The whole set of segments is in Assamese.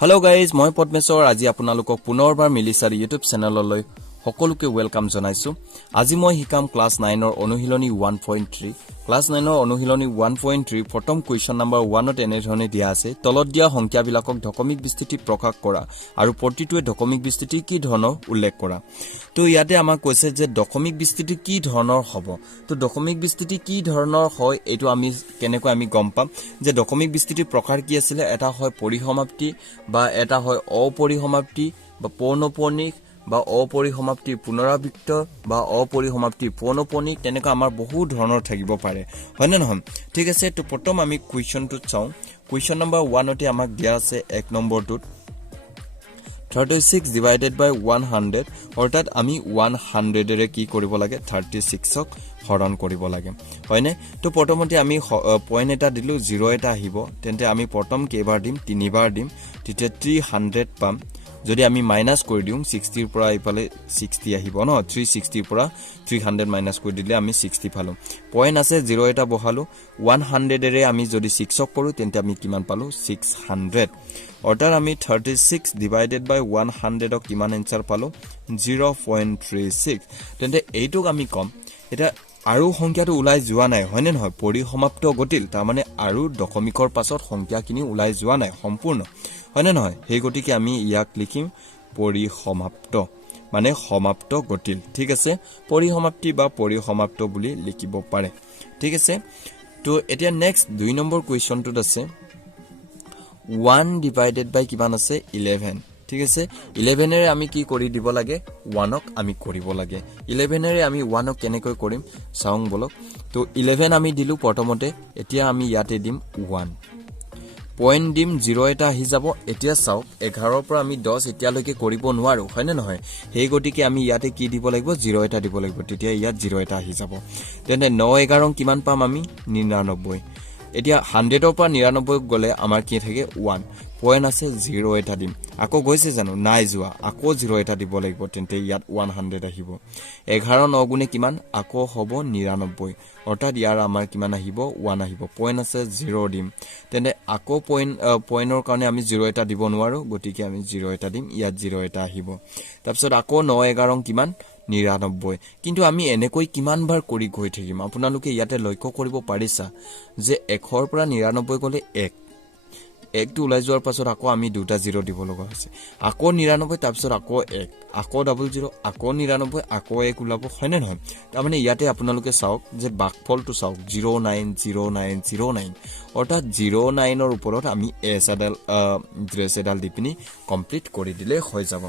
Hello guys, মই পদ্মেশ্বৰ আজি আপোনালোকক পুনৰবাৰ MILIsir ইউটিউব চেনেললৈ সকলোকে ওয়েলকাম জনাইছো। আজি মই হিকাম ক্লাস 9 ৰ অনুশীলনী 1.3 ক্লাস 9 ৰ অনুশীলনী 1.3 প্ৰথম কোৱেশ্চন নম্বৰ 1 ত এনে ধৰণে দিয়া আছে তলত দিয়া সংখ্যাবিলাকক ঢকমিক বিস্তৃতি প্ৰকাশ কৰা আৰু প্ৰতিটোৱে ঢকমিক বিস্তৃতি কি ধৰণৰ উল্লেখ কৰা। তো ইয়াতে আমাক কৈছে যে ঢকমিক বিস্তৃতি কি ধৰণৰ হ'ব। তো ঢকমিক বিস্তৃতি কি ধৰণৰ হয় এটো আমি কেনেকৈ আমি গম পাম যে ঢকমিক বিস্তৃতিৰ প্ৰকাৰ কি আছিল এটা হয় পৰিসমাপ্তি বা এটা হয় অপৰিসমাপ্তি বা পৌনঃপুনিক বা অপৰিসমাপ্তি পুনৰাবৃত্ত বা অপৰিসমাপ্তি পৌনঃপুনিক তেনেকা আমাৰ বহু ধৰণৰ থাকিব পাৰে হয় না নহয়। ঠিক আছে, তো প্ৰথম আমি কোৱেশ্চনটো চাও। কোৱেশ্চন নম্বৰ 1 তে আমাক দিয়া আছে 1 নম্বৰটোত 36 divided by 100 অৰ্থাৎ আমি 100 ৰে কি কৰিব লাগে 36ক হৰণ কৰিব লাগে হয়নে। তো প্ৰথমতে আমি পইণ্ট এটা দিলো 0 এটা আহিব তেন্তে আমি প্ৰথম কেইবাৰ দিম 3 বাৰ দিম তেতিয়া 300 পাম। যদি আমি মাইনাস কৰি দিম 60 ৰ পৰা ইফালে 60 আহিব ন 360 ৰ পৰা 300 মাইনাস কৰি দিলে আমি 60 পালো। পইণ্ট আছে 0 এটা বহালো 100 ৰে আমি যদি 6ক কৰো তেন্তে আমি কিমান পালো 600 অৰ্থাৎ আমি 36 divided by 100 ক কিমান आंसर পালো 0.36 তেন্তে এইটোক আমি কম এটা আৰু সংখ্যাটো উলাই যোৱা নাই হয়নে নহয় পৰিসমাপ্ত গতিল তাৰ মানে আৰু দশমিকৰ পাছত সংখ্যাখিনি উলাই যোৱা নাই সম্পূৰ্ণ হয়নে নহয়। সেই গতিকে আমি ইয়াক লিখিম পৰিসমাপ্ত মানে সমাপ্ত গতিল। ঠিক আছে, পৰিসমাপ্তি বা পৰিসমাপ্ত বুলি লিখিব পাৰে। ঠিক আছে, তো এতিয়া নেক্সট 2 নম্বৰ কোৱেশ্চনটোত আছে 1 divided by কিমান আছে 11। ঠিক আছে, 11 ৰে আমি কি কৰি দিব লাগে 1ক আমি কৰিব লাগে। 11 ৰে আমি 1ক কেনেকৈ কৰিম চাওঁ বলক। তো 11 আমি দিলু প্ৰথমতে এতিয়া আমি ইয়াতে দিম 1 পইণ্ট দিম 0 এটা আহি যাব। এতিয়া চাও 11 ৰ পৰা আমি 10 এতিয়ালৈকে কৰিব নোৱাৰো হয়নে নহয়। সেই গতিকে আমি ইয়াতে কি দিব লাগিব 0 এটা দিব লাগিব তেতিয়া ইয়াত 0 এটা আহি যাব। তেনে 9 11 কিমান পাম আমি 99। এতিয়া 100 ৰ পৰা 99 গলে আমাৰ কি থাকে 1 পইণ্ট আছে 0 এটা দিম আকৌ গৈছে জানো নাই যোৱা আকৌ 0 এটা দিব লাগিব তেন্তে ইয়াত 100 আহিব। 11 9 গুণে কিমান আকৌ হ'ব 99 অৰ্থাৎ ইয়াৰ আমাৰ কিমান আহিব 1 আহিব। পইণ্ট আছে 0 দিম তেন্তে আকৌ পইণ্টৰ কাৰণে আমি 0 এটা দিব নোৱাৰো গতিকে আমি 0 এটা দিম ইয়াত 0 এটা আহিব। তাৰপিছত আকৌ 9 11 কিমান 99 কিন্তু আমি এনেকৈ কিমান বাৰ কৰি গৈ থাকিম আপোনালোকে ইয়াতে লক্ষ্য কৰিব পাৰিছা যে 1 ৰ পৰা 99 গলে 1 টো উলাই যোৱাৰ পাছত আকৌ আমি দুটা 0 দিব লগা হৈছে আকৌ 99 তাৰপিছত আকৌ 1 আকৌ 00 আকৌ 99 আকৌ 1 উলাব হয়নে নহয়। তাৰ মানে ইয়াতে আপোনালোকে চাওক যে বাকফলটো চাওক 090909 অৰ্থাৎ 09 ৰ ওপৰত আমি ড্ৰেছ এডাল দি পিনি কমপ্লিট কৰি দিলে হৈ যাব।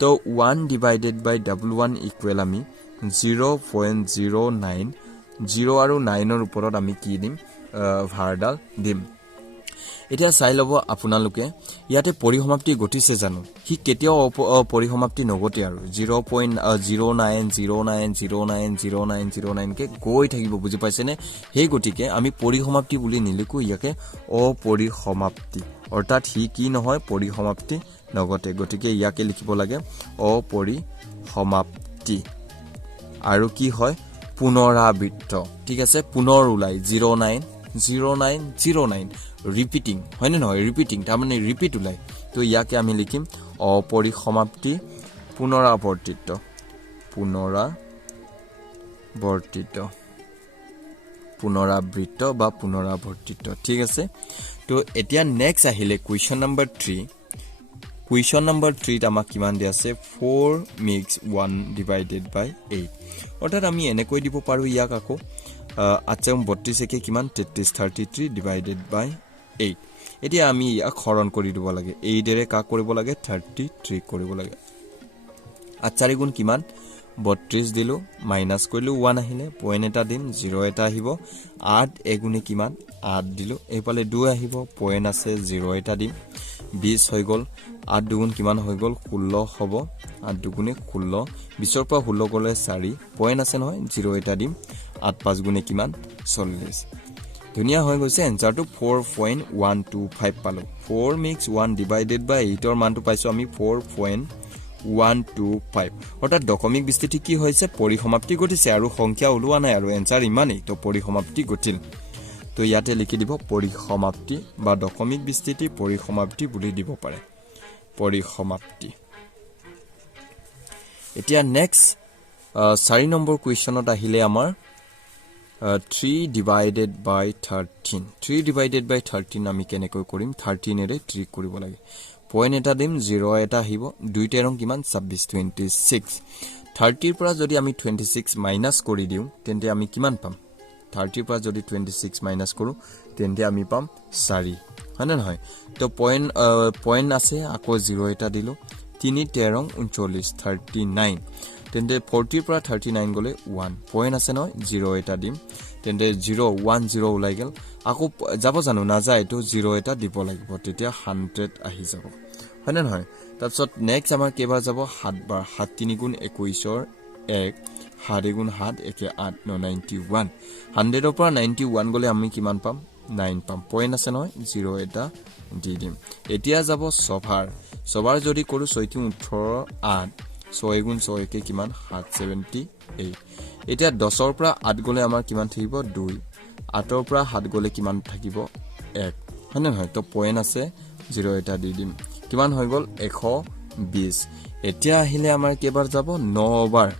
তো 1 divided by 11 ইকুৱেল আমি 0.09 0 আৰু 9 ৰ ওপৰত আমি কি দিম ভাৰডাল দিম। এতিয়া চাই লব আপোনালোকে ইয়াতে পৰিসমাপ্তি গঠিছে জানো হি কেতিয়াও পৰিসমাপ্তি নগতে আৰু 0.0909090909 কে গৈ থাকিব বুজি পাইছে নে। সেই গতিকে আমি পৰিসমাপ্তি বুলি নিলিখো ইয়াকে অপৰিসমাপ্তি অৰ্থাৎ হি কি নহয় পৰিসমাপ্তি নগতে গতিকে ইয়াকে লিখিব লাগে অপৰিসমাপ্তি আৰু কি হয় পুনৰাবৃত্ত। ঠিক আছে, পুনৰ উলাই 090909 ৰিপিটিং হয়নে নহয় ৰিপিটিং তাৰ মানে ৰিপিট উলাই। তো ইয়াকে আমি লিখিম অপৰিসমাপ্তি পুনৰাবৰ্তিত পুনৰাবৃত্ত বা পুনৰাবৰ্তিত। ঠিক আছে, তো এতিয়া নেক্সট আহিলে কুৱেশ্চন নম্বৰ 3। কুৱেশ্চন নম্বৰ 3 আমাক কিমান দিয়া আছে 4 makes 1 divided by 8 অৰ্থাৎ আমি এনেকৈ দিব পাৰো ইয়াক আকৌ আচ্ছা 32 কে কিমান 33 divided by 8 এতিয়া আমি ইয়াক হৰণ কৰি দিব লাগে 8 ৰে কা কৰিব লাগে 33 কৰিব লাগে। 8 4 গুণ কিমান 32 দিলো মাইনাস কৰিলো 1 আহিলে পইণ্ট এটা দিম 0 এটা আহিব 8 এগুণে কিমান 8 দিলো এইফালে 2 আহিব পইণ্ট আছে 0 এটা দিম 20 হৈ গল 8 দুগুণ কিমান হৈ গল 16 হ'ব 8 দুগুণে 16 20 ৰ পৰা 16 গলে 4 পইণ্ট আছে নহয় 0 এটা দিম 8 5 গুণে কিমান 40 ধুনিয়া হৈ গৈছে। এনসাৰটো 4.125 পালো। 4 makes 1 divided by 8 ৰ মানটো পাইছো আমি 4.125 অৰ্থাৎ দশমিক বিস্তৃতি কি হৈছে পৰিসমাপ্তি ঘটিছে আৰু সংখ্যা ওলোৱা নাই আৰু এনসাৰ ইমানেই তো পৰিসমাপ্তি ঘটিল। তো ইয়াতে লিখি দিব পৰিসমাপ্তি বা দশমিক বিস্তৃতি পৰিসমাপ্তি বুলি দিব পাৰে। পৰিসমাপ্তি এতিয়া নেক্সট 4 নম্বৰ কোৱেশ্চনত আহিলে আমাৰ 3 divided by 13 3 divided by 13 আমি কেনেকৈ কৰিম 13 এৰে 3 কৰিব লাগে পইণ্ট এটা দিম 0 এটা আহিব দুইটা ৰং কিমান 26 26 30 পৰা যদি আমি 26 মাইনাস কৰি দিও তেন্তে আমি কিমান পাম 30 পৰা যদি 26 মাইনাস কৰো তেন্তে আমি পাম 4 হয়নে নহয় তো পইণ্ট আছে আকৌ 0 এটা দিলো 3 13 39 39 তেন্তে 40 পৰা 39 গলে 1 পইণ্ট আছে নহয় 0 এটা দিম তেন্তে 0 1 0 ওলাই গেল আকৌ যাব জানো না যায় তো 0 এটা দিব লাগিব তেতিয়া 100 আহি যাব হয়নে নহয় তাৰপিছত নেক্সট আমাৰ কেবাৰ যাব 7 বাৰ 7 3 গুণ 21 ৰ 1 7 গুণ 7 একে 8 91 100 ৰ পৰা 91 গলে আমি কিমান পাম 9 পাম পইণ্ট আছে নহয় 0 এটা দি দিম এতিয়া যাব সভাৰ যদি কৰো 6 18 8 6 গুণ 6 কে কিমান 778 এতিয়া 10 ৰ পৰা 8 গলে আমাৰ কিমান থাকিব 2 8 ৰ পৰা 7 গলে কিমান থাকিব 1 হয়নে নহয় তো পইণ্ট আছে 0 এটা দি দিম কিমান হৈ গল 120 এতিয়া আহিলে আমাৰ কেবাৰ যাব 9 বাৰ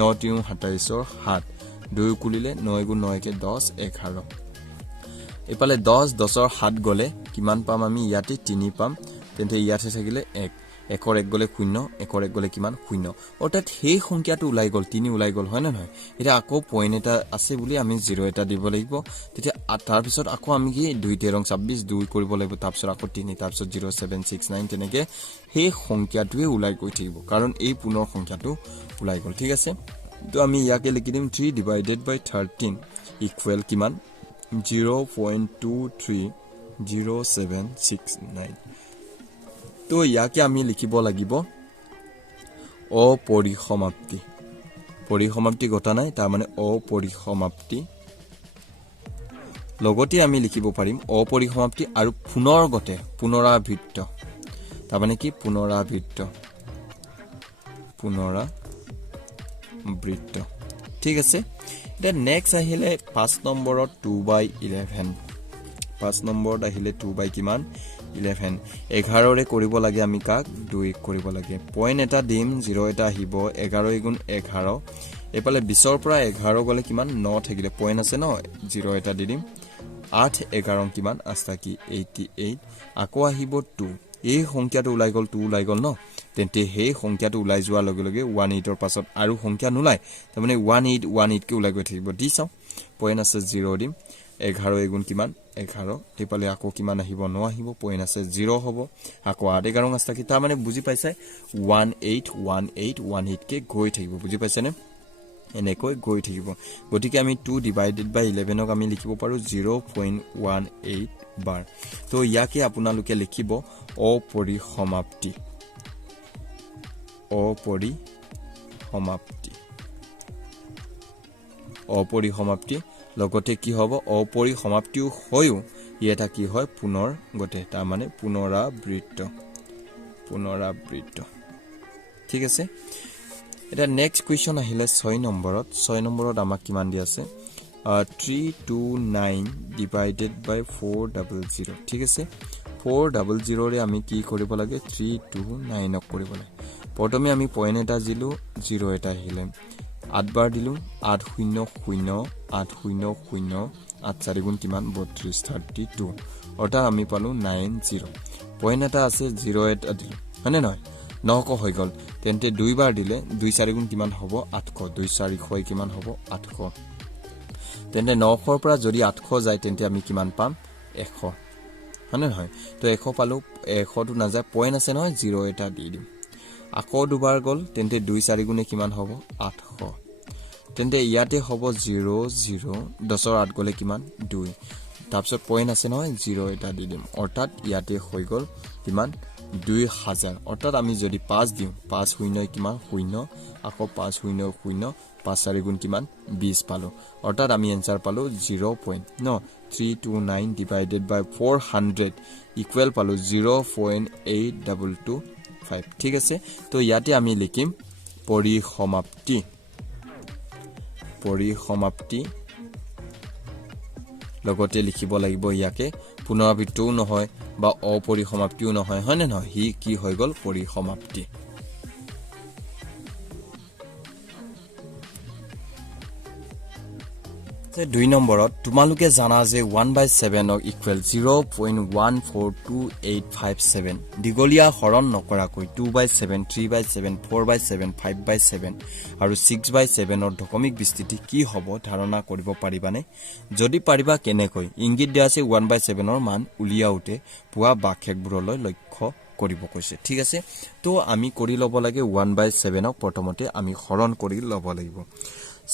9 3 27 ৰ 7 2 কুলিলে 9 গুণ 9 কে 10 11 এপালে 10 10 ৰ 7 গলে কিমান পাম আমি ইয়াতে 3 পাম তেন্তে ইয়াতে থাকিলে 1 1 ৰ 1 গলে 0 1 ৰ 1 গলে কিমান 0 অৰ্থাৎ সেই সংখ্যাটো ওলাই গল 3 ওলাই গল হয় না নহয় এটা আকৌ পইণ্ট এটা আছে বুলি আমি 0 এটা দিব লাগিব তেতিয়া তাৰ পিছত আকৌ আমি কি 2 13 26 2 কৰিব লাগিব তাৰ পিছত আকৌ 3 তাৰ পিছত 0 7 6 9 তেনেকে সেই সংখ্যাটোৱে ওলাই গৈ থাকিব কাৰণ এই পুনৰ সংখ্যাটো ওলাই গল ঠিক আছে তো আমি ইয়াকে লিখি দিম 3 divided by 13 ইকুৱেল কিমান 0.230769 তো ইয়াকে আমি লিখিব লাগিব পৰিসমাপ্তি ঘটা নাই তাৰ মানে অপৰিসমাপ্তি লগতে আমি লিখিব পাৰিম অপৰিসমাপ্তি আৰু পুনৰাবৃত্ত তাৰ মানে কি পুনৰাবৃত্ত ঠিক আছে এটা নেক্সট আহিলে 5 নম্বৰত 2/11 5 নম্বৰত আহিলে 2 কিমান 11 11 ৰে কৰিব লাগে আমি কাক 2 কৰিব লাগে পইণ্ট এটা দিম 0 এটা আহিব 11 গুণ 11 এপালে 20 ৰ পৰা 11 গলে কিমান 9 থাকিলে পইণ্ট আছে ন 0 এটা দি দিম 8 11 কিমান আস্তা কি 88 আকৌ আহিব 2 এই সংখ্যাটো ওলাই গল 2 ওলাই গল ন তেন্তে সেই সংখ্যাটো ওলাই যোৱাৰ লগে লগে 18 ৰ পাছত আৰু সংখ্যা নোলাই তাৰ মানে 18 কে ওলাই গৈ থাকিব দি চাও পইণ্ট আছে 0 দিম 11 গুণ কিমান 11 এপালে আকৌ কিমান আহিব 9 আহিব পইণ্ট আছে 0 হ'ব আকৌ 8 11 আস্তা কি তাৰ মানে বুজি পাইছাই 18 কে গৈ থাকিব বুজি পাইছানে এনেকৈ গৈ থাকিব গতিকে আমি 2 divided by 11 ক আমি লিখিব পাৰো 0.18 বাৰ তো ইয়াকে আপোনালোকে লিখিব অপৰিসমাপ্তি লগতে কি হ'ব অপৰিসমাপ্তিও হয়ও এটা কি হয় পুনৰ গতে তাৰ মানে পুনৰাবৃত্ত ঠিক আছে এটা নেক্সট কোৱেশ্চন আহিলে 6 নম্বৰত আমাক কিমান দি আছে 329 divided by 400 ঠিক আছে 400 ৰে আমি কি কৰিব লাগে 329 কৰিব লাগে প্ৰথমে আমি পইণ্ট এটা দিলো 0 এটা আহিলে 8 বাৰ দিলো 8 0 0 8 0 0 8 4 গুণ কিমান 32 32 অৰ্থাৎ আমি পালো 90 পইণ্ট এটা আছে 0 এটা দিলো হয়নে নহয় 9 হৈ গল তেন্তে 2 বাৰ দিলে 2 4 গুণ কিমান হ'ব 800 2 4 কিমান হ'ব 800 তেন্তে 900 ৰ পৰা যদি 800 যায় তেন্তে আমি কিমান পাম 100 হয়নে নহয় তো 100 পালো 100 টো না যায় পইণ্ট আছে নহয় 0 এটা দি দিম আকৌ দুবাৰ গল তেন্তে 2 4 গুণে কিমান হ'ব 800 তেন্তে ইয়াতে হ'ব 0 0 10 ৰ 8 গলে কিমান 2 তাৰপিছত পইণ্ট আছে নহয় 0 এটা দি দিম অৰ্থাৎ ইয়াতে হৈ গল কিমান 2000 অৰ্থাৎ আমি যদি 5 দিও 5 শূন্য কিমান শূন্য আকৌ 5 শূন্য শূন্য 5 4 গুণ কিমান 20 পালো অৰ্থাৎ আমি এনসাৰ পালো 0.329 divided by 400 ইকুৱেল পালো 0.8225 ঠিক আছে তো ইয়াতে আমি লিখিম লগতে লিখিব লাগিব ইয়াকে পুনৰাবৃত্তিও নহয় বা অপৰিসমাপ্তিও নহয় হয়নে নহয় হি কি হৈ গল পৰিসমাপ্তি দুই নম্বৰত তোমালোকে জানা যে 1/7 ক ইকুৱেল 0.142857 দিগলীয়া হৰণ নকৰাকৈ 2/7 3/7 4/7 5/7 আৰু 6/7 ৰ দশমিক বিস্তৃতি কি হ'ব ধাৰণা কৰিব পাৰিবানে যদি পাৰিবা কেনেকৈ ইংগিত দিয়া আছে 1/7 ৰ মান উলিয়াওতে পুৱা বাক্যবোৰলৈ লক্ষ্য কৰিব কৈছে ঠিক আছে তো আমি কৰি ল'ব লাগে 1/7 ক প্ৰথমতে আমি হৰণ কৰি ল'ব লাগিব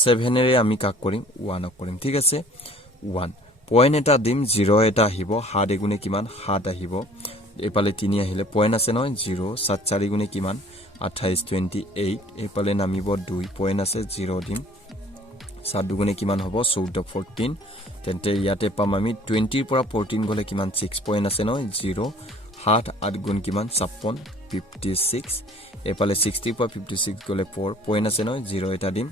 7 এৰে আমি কাক কৰিম 1 ক কৰিম ঠিক আছে 1 পয়েন্ট এটা দিম 0 এটা আহিব 7 গুণে কিমান 7 আহিব এপালে 3 আহিলে পয়েন্ট আছে নহয় 0 7 4 গুণে কিমান 28 28 এপালে নামিব 2 পয়েন্ট আছে 0 দিম 7 দুগুণে কিমান হ'ব 14 14 তেন্তে ইয়াতে পাম আমি 20 ৰ পৰা 14 গলে কিমান 6 পয়েন্ট আছে নহয় 0 7 8 গুণ কিমান 56 56 এপালে 60 ৰ পৰা 56 গলে 4 পয়েন্ট আছে নহয় 0 এটা দিম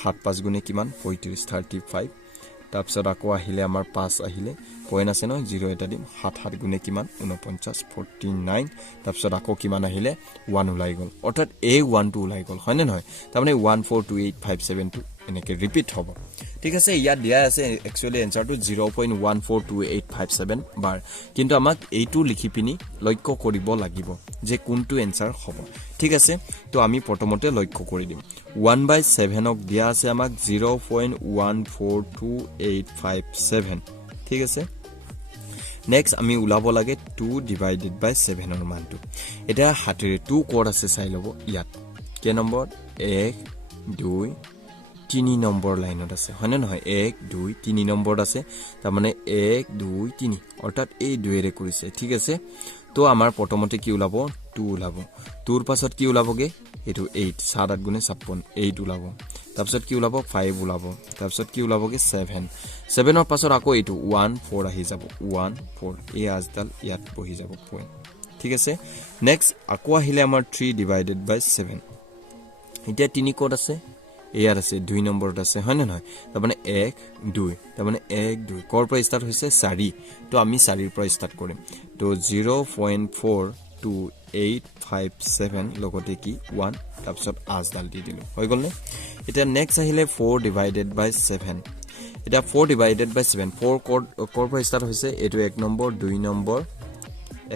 7 5 গুণে কিমান 35 35 তাৰপিছত আকৌ আহিলে আমাৰ 5 আহিলে পয়েন্ট আছে নহয় 0 এটা দিম 7 7 গুণে কিমান 49 49 তাৰপিছত আকৌ কিমান আহিলে 1 ওলাই গল অৰ্থাৎ a1 টো ওলাই গল হয়নে নহয় তাৰমানে 1428572 এনেকে ৰিপিট হ'ব ঠিক আছে ইয়াত দিয়া আছে একচুয়ালি এনসাৰটো 0.142857 বাৰ কিন্তু আমাক এইটো লিখি পিনি লক্ষ্য কৰিব লাগিব যে কোনটো এনসাৰ হ'ব ঠিক আছে তো আমি প্ৰথমতে লক্ষ্য কৰি দিম 1/7 ক দিয়া আছে আমাক 0.142857 ঠিক আছে নেক্সট আমি উলাব লাগে 2/7 ৰ মানটো এটা হাতেৰে 2 কোড আছে চাই লব ইয়াত কে নম্বৰ 1 2 3 নম্বৰ লাইনত আছে হয়নে নহয় 1 2 3 নম্বৰত আছে তাৰ মানে 1 2 3 অৰ্থাৎ এই দুইৰে কৰিছে ঠিক আছে তো আমাৰ প্ৰথমতে কি উলাব 2 উলাব 2 ৰ পাছত কি উলাবগে এটো 8 7 8 গুণে 56 8 উলাব তাৰপিছত কি উলাব 5 উলাব তাৰপিছত কি উলাবগে 7 7 ৰ পাছত আকৌ এটো 1 4 আহি যাব 1 4 এই আজদাল ইয়াত বহি যাব পয়েন্ট ঠিক আছে নেক্সট আকৌ আহিলে আমাৰ 3/7 এতিয়া 3 কোড আছে ইয়াৰ আছে 2 নম্বৰত আছে হয় না নহয় তাৰ মানে 1 2 তাৰ মানে 1 2 কৰ পৰা ষ্টাৰ্ট হৈছে 4 তো আমি 4 ৰ পৰা ষ্টাৰ্ট কৰিম তো 0.4287 লগতে কি 1 তাৰপিছত আজদাল দি দিলো হৈ গল নে এতিয়া নেক্সট আহিলে 4/7 এটা 4/7 4 কৰ পৰা ষ্টাৰ্ট হৈছে এটো 1 নম্বৰ 2 নম্বৰ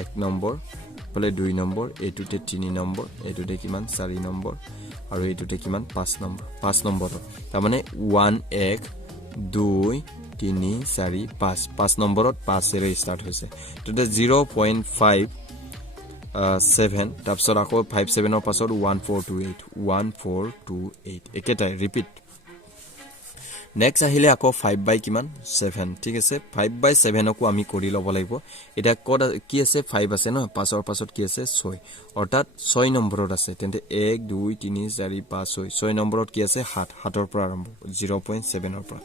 1 নম্বৰ বলে 2 নম্বৰ এটোতে 3 নম্বৰ এটোতে কিমান 4 নম্বৰ আৰু এটোতে কিমান 5 নম্বৰ তাৰ মানে 1 1 2 3 4 5 5 নম্বৰত 5 এৰে ষ্টাৰ্ট হৈছে তো 0.57 তাৰপিছত আকৌ 57 ৰ পাছত 1428 একেটাই ৰিপিট নেক্সট আহিলে আকৌ 5 কিমান 7 ঠিক আছে 5/7 কো আমি কৰি লব লাগিব এটা কোড কি আছে 5 আছে ন 5 ৰ পাছত কি আছে 6 অৰ্থাৎ 6 নম্বৰত আছে তেন্তে 1 2 3 4 5 6 নম্বৰত কি আছে 7 7 ৰ পৰা আৰম্ভ 0.7 ৰ পৰা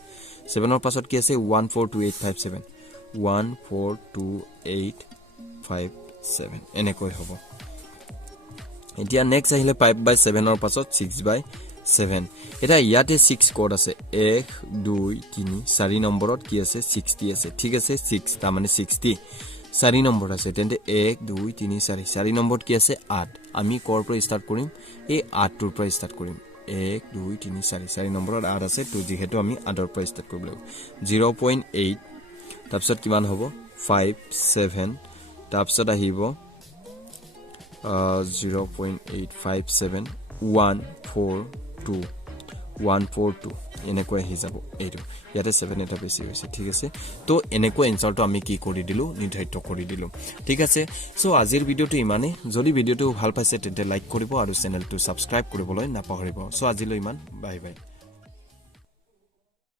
7 ৰ পাছত কি আছে 14287 14287 এনেকৈ হ'ব এতিয়া নেক্সট আহিলে 5/7 ৰ পাছত 6/7 এটা ইয়াতে 6 কোড আছে 1 2 3 4 নম্বৰত কি আছে 60 আছে ঠিক আছে 6 তাৰ মানে 60 4 নম্বৰ আছে তেন্তে 1 2 3 4 4 নম্বৰত কি আছে 8 আমি কৰ পৰা ষ্টাৰ্ট কৰিম এই 8 ৰ পৰা ষ্টাৰ্ট কৰিম 1 2 3 4 4 নম্বৰত 8 আছে তো যেহেতু আমি 8 ৰ পৰা ষ্টাৰ্ট কৰিব লাগিব 0.8 তাৰপিছত কিমান হ'ব 5 7 তাৰপিছত আহিব 0.857 142 এনেকৈ আহি যাব এইটো ইয়াতে 7 এটা বেছি হৈছে ঠিক আছে তো এনেকৈ এনসারটো আমি কি কৰি দিলো নিৰ্ধাৰিত কৰি দিলো ঠিক আছে সো আজিৰ ভিডিওটো ইমানে যদি ভিডিওটো ভাল পাইছে তেন্তে লাইক কৰিব আৰু চেনেলটো সাবস্ক্ৰাইব কৰিবলৈ নাপাহৰিব সো আজিলৈ ইমান বাই বাই